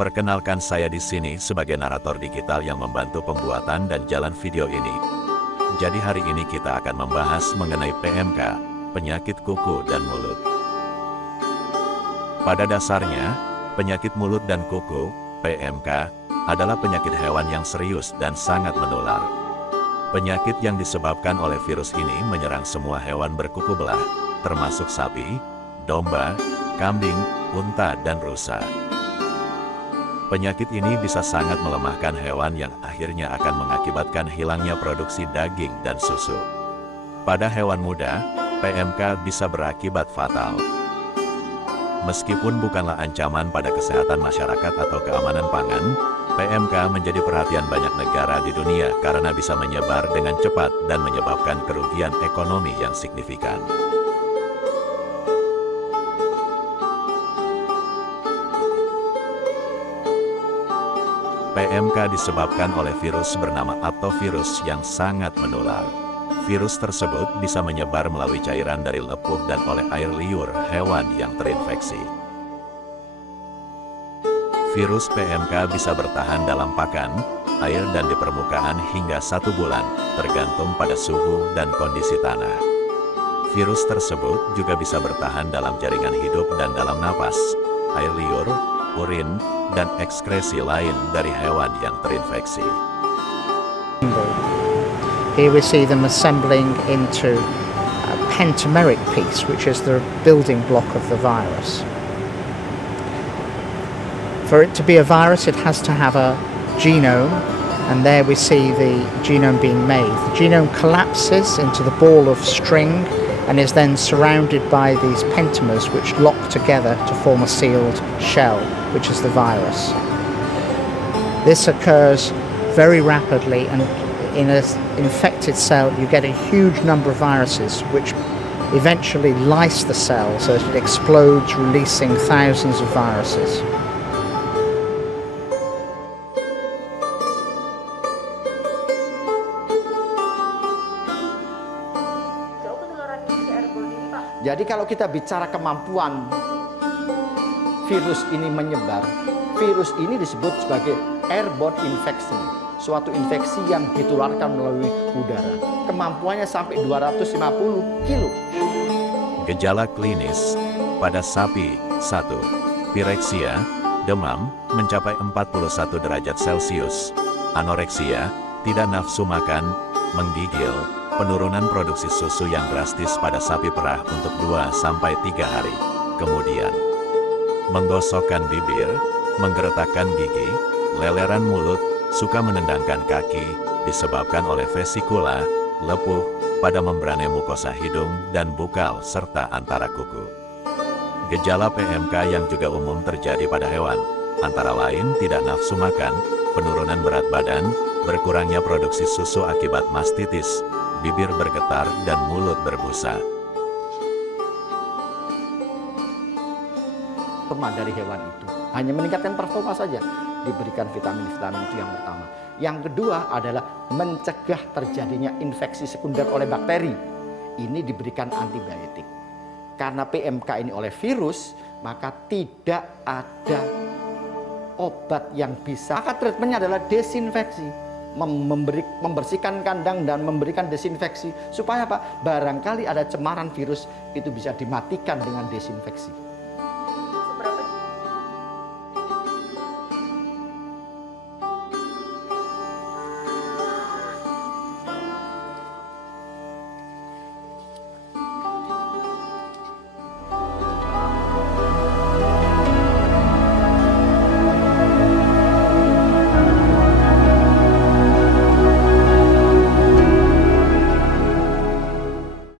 Perkenalkan, saya di sini sebagai narator digital yang membantu pembuatan dan jalan video ini. Jadi hari ini kita akan membahas mengenai PMK, penyakit kuku dan mulut. Pada dasarnya, penyakit mulut dan kuku, PMK, adalah penyakit hewan yang serius dan sangat menular. Penyakit yang disebabkan oleh virus ini menyerang semua hewan berkuku belah, termasuk sapi, domba, kambing, unta, dan rusa. Penyakit ini bisa sangat melemahkan hewan yang akhirnya akan mengakibatkan hilangnya produksi daging dan susu. Pada hewan muda, PMK bisa berakibat fatal. Meskipun bukanlah ancaman pada kesehatan masyarakat atau keamanan pangan, PMK menjadi perhatian banyak negara di dunia karena bisa menyebar dengan cepat dan menyebabkan kerugian ekonomi yang signifikan. PMK disebabkan oleh virus bernama adenovirus yang sangat menular. Virus tersebut bisa menyebar melalui cairan dari lepuh dan oleh air liur hewan yang terinfeksi. Virus PMK bisa bertahan dalam pakan, air dan di permukaan hingga 1 bulan, tergantung pada suhu dan kondisi tanah. Virus tersebut juga bisa bertahan dalam jaringan hidup dan dalam napas, air liur, urin, dan ekskresi lain dari hewan yang terinfeksi. Here we see them assembling into a pentameric piece, which is the building block of the virus. For it to be a virus, it has to have a genome, and there we see the genome being made. The genome collapses into the ball of string and is then surrounded by these pentamers which lock together to form a sealed shell, which is the virus. This occurs very rapidly, and in an infected cell you get a huge number of viruses which eventually lyse the cell so that it explodes, releasing thousands of viruses. Jadi kalau kita bicara kemampuan virus ini menyebar, virus ini disebut sebagai airborne infection, suatu infeksi yang ditularkan melalui udara. Kemampuannya sampai 250 kilo. Gejala klinis pada sapi: 1. Pireksia, demam, mencapai 41 derajat Celcius. Anoreksia, tidak nafsu makan, menggigil, penurunan produksi susu yang drastis pada sapi perah untuk 2-3 hari. Kemudian, menggosokkan bibir, menggeretakkan gigi, leleran mulut, suka menendangkan kaki, disebabkan oleh vesikula, lepuh, pada membrane mukosa hidung dan bukal serta antara kuku. Gejala PMK yang juga umum terjadi pada hewan, antara lain tidak nafsu makan, penurunan berat badan, berkurangnya produksi susu akibat mastitis, bibir bergetar, dan mulut berbusa. Performa dari hewan itu hanya meningkatkan performa saja, diberikan vitamin-vitamin, itu yang pertama. Yang kedua adalah mencegah terjadinya infeksi sekunder oleh bakteri. Ini diberikan antibiotik. Karena PMK ini oleh virus, maka tidak ada obat yang bisa. Maka treatmentnya adalah desinfeksi. Membersihkan kandang dan memberikan desinfeksi supaya apa? Barangkali ada cemaran virus, itu bisa dimatikan dengan desinfeksi.